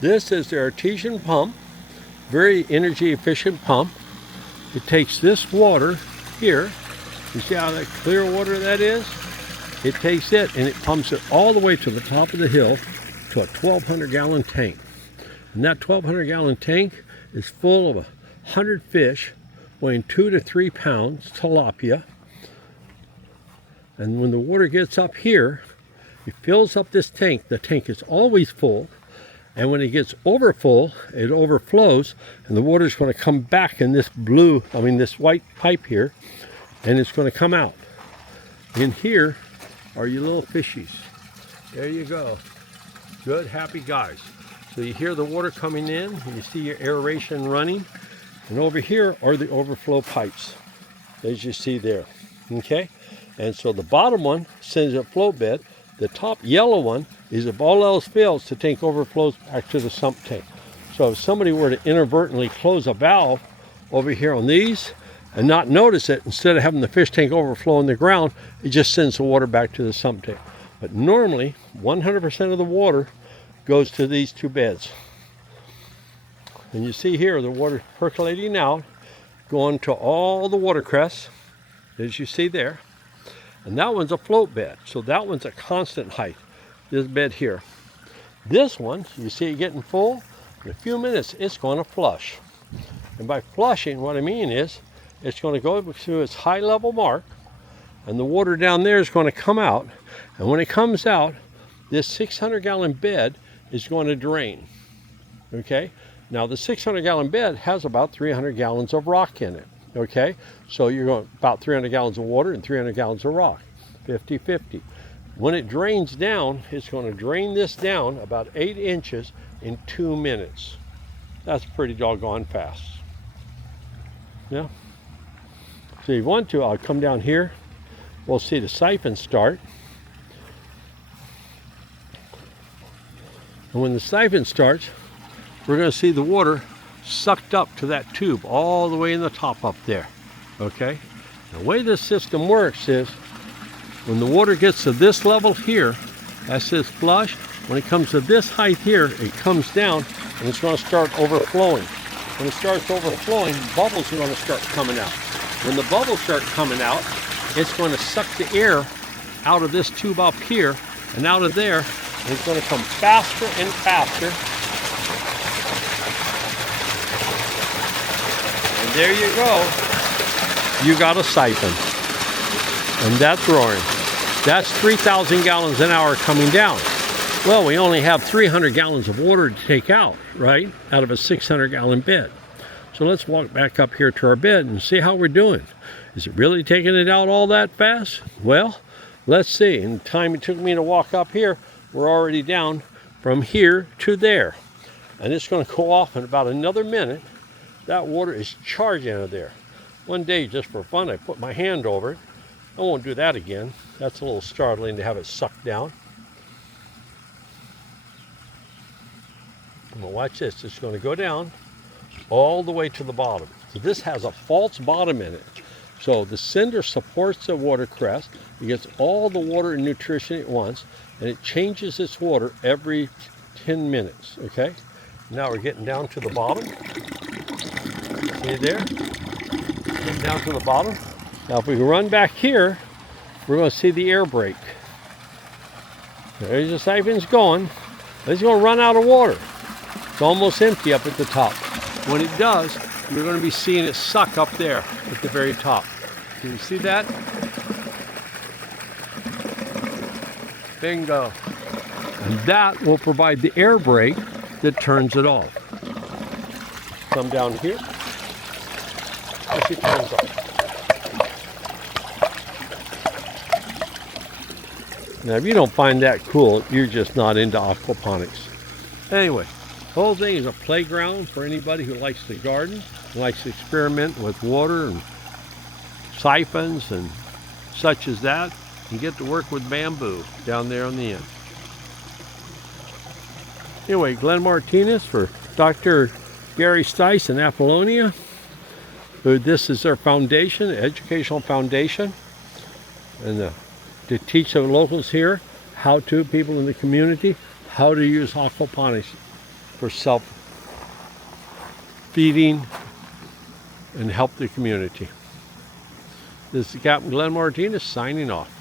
This is the artesian pump, very energy efficient pump. It takes this water here, you see how that clear water that is? It takes it and it pumps it all the way to the top of the hill to a 1,200 gallon tank. And that 1,200 gallon tank is full of 100 fish weighing 2 to 3 pounds, tilapia. And when the water gets up here, it fills up this tank. The tank is always full. And when it gets over full, it overflows, and the water is going to come back in this this white pipe here, and it's going to come out. In here are your little fishies. There you go. Good, happy guys. So you hear the water coming in, and you see your aeration running, and over here are the overflow pipes, as you see there. Okay? And so the bottom one sends a float bed. The top yellow one is, if all else fails, the tank overflows back to the sump tank. So if somebody were to inadvertently close a valve over here on these and not notice it, instead of having the fish tank overflow in the ground, it just sends the water back to the sump tank. But normally, 100% of the water goes to these two beds. And you see here the water percolating out, going to all the water cress, as you see there. And that one's a float bed, so that one's a constant height, this bed here. This one, you see it getting full, in a few minutes it's going to flush. And by flushing, what I mean is, it's going to go to its high level mark, and the water down there is going to come out. And when it comes out, this 600 gallon bed is going to drain. Okay? Now the 600 gallon bed has about 300 gallons of rock in it. Okay, so you're going about 300 gallons of water and 300 gallons of rock, 50-50. When it drains down, it's going to drain this down about 8 inches in 2 minutes. That's pretty doggone fast. Yeah. So if you want to, I'll come down here. We'll see the siphon start. And when the siphon starts, we're going to see the water sucked up to that tube all the way in the top up there. Okay, the way this system works is, when the water gets to this level here, that says flush. When it comes to this height here, it comes down and it's going to start overflowing. When it starts overflowing, bubbles are going to start coming out. When the bubbles start coming out, it's going to suck the air out of this tube up here and out of there, and it's going to come faster and faster. There you go. You got a siphon. And that's roaring. That's 3,000 gallons an hour coming down. Well, we only have 300 gallons of water to take out, right? Out of a 600 gallon bed. So let's walk back up here to our bed and see how we're doing. Is it really taking it out all that fast? Well, let's see. In the time it took me to walk up here, we're already down from here to there. And it's going to go off in about another minute. That water is charging out of there. One day, just for fun, I put my hand over it. I won't do that again. That's a little startling to have it sucked down. I'm going to watch this. It's going to go down all the way to the bottom. So this has a false bottom in it. So the cinder supports the water cress. It gets all the water and nutrition it wants, and it changes its water every 10 minutes. Okay? Now we're getting down to the bottom. See it there? Getting down to the bottom. Now if we run back here, we're going to see the air break. There's the siphon's going. It's going to run out of water. It's almost empty up at the top. When it does, you're going to be seeing it suck up there at the very top. Can you see that? Bingo. And that will provide the air brake that turns it off. Come down here. As it turns off. Now, if you don't find that cool, you're just not into aquaponics. Anyway, the whole thing is a playground for anybody who likes to garden, who likes to experiment with water and siphons and such as that, and get to work with bamboo down there on the end. Anyway, Glenn Martinez for Dr. Gary Stice in Apollonia. This is their foundation, educational foundation, and to teach the locals here people in the community, how to use aquaponics for self-feeding and help the community. This is Captain Glenn Martinez signing off.